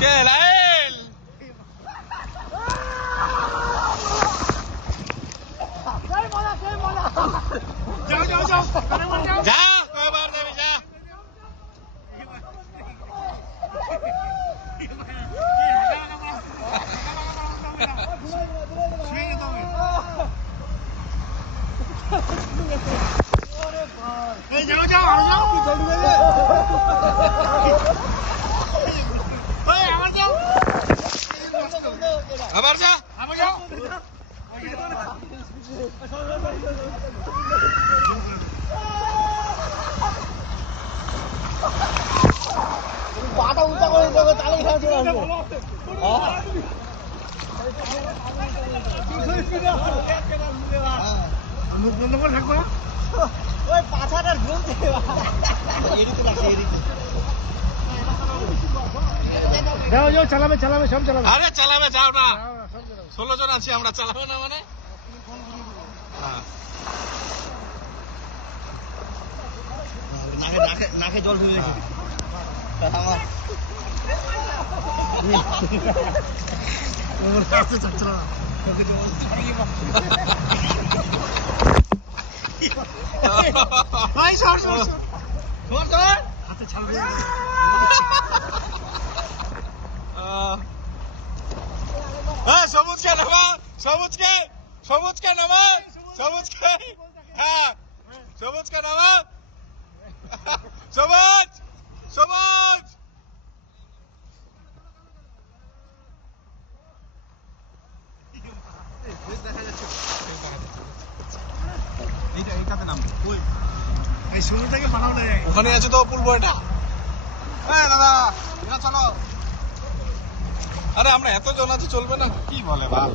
কে লাইল যা কয়বার যাবি যা আবার যা পাটা উল্টা করে দেবো তাহলে খেলা চলে আসবে ওই পাছাটার ঝুলছে চালাবে চালাবে সব চালাবে আরে চালাবে যাও না 16 জন আছি আমরা চালাবে না মানে নাকে জল হয়ে গেছে সবুজকে নামা সবুজকে সবুজকে নামা সবুজকে হ্যাঁ সবুজকে নামা সবুজ সবুজ ওখানে আছে তো পুল বয়টা দাদা চলো আরে আমরা এতজন আছে চলবে না কি বলে বাল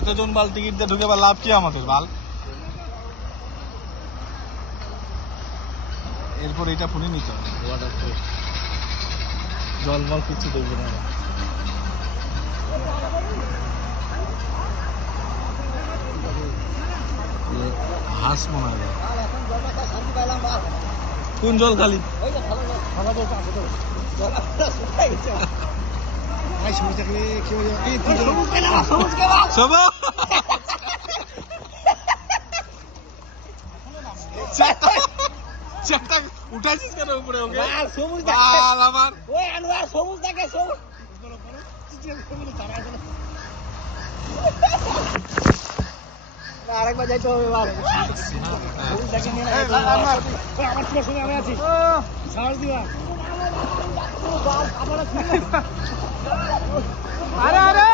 এতজন বাল টিকিট দিয়ে ঢুকে বা লাভ কি আমাদের বাল এরপর এটা ফোনে নিতে হবে জল মল কিছু দেখবে না হাঁস মনে হয় কোন জল খালি উঠাইছিস কেন উপরে ওকে সবুজ আমার ওই আনোয়ার সবুজ দেখে সবুজ আরেকবার যাইতে হবে এবার সবুজ দেখে নিয়ে আমার তোমার সঙ্গে আমি আছি সাহস দিবা আরে আরে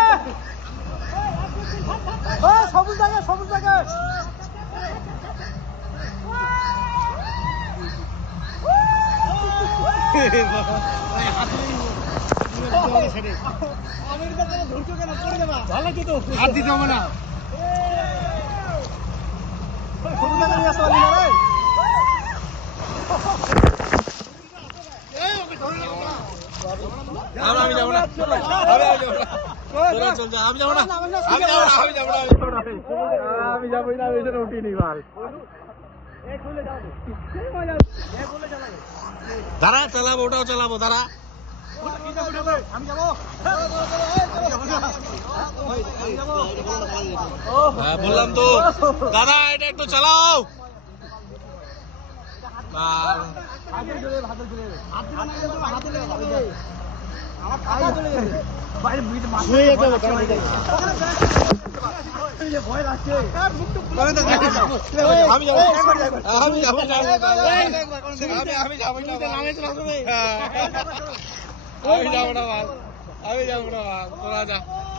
ও সবুজ দেখে সবুজ দেখে হাত দিতে হবে না আমি যাবো না আমি যাবো না আমি যাবো না উঠিনি ভাই দাঁড়া চালাবো ওটাও চালাবো দাঁড়া হ্যাঁ বললাম তো দাদা এটা একটু চালাও আমি যাবো না তোরা যা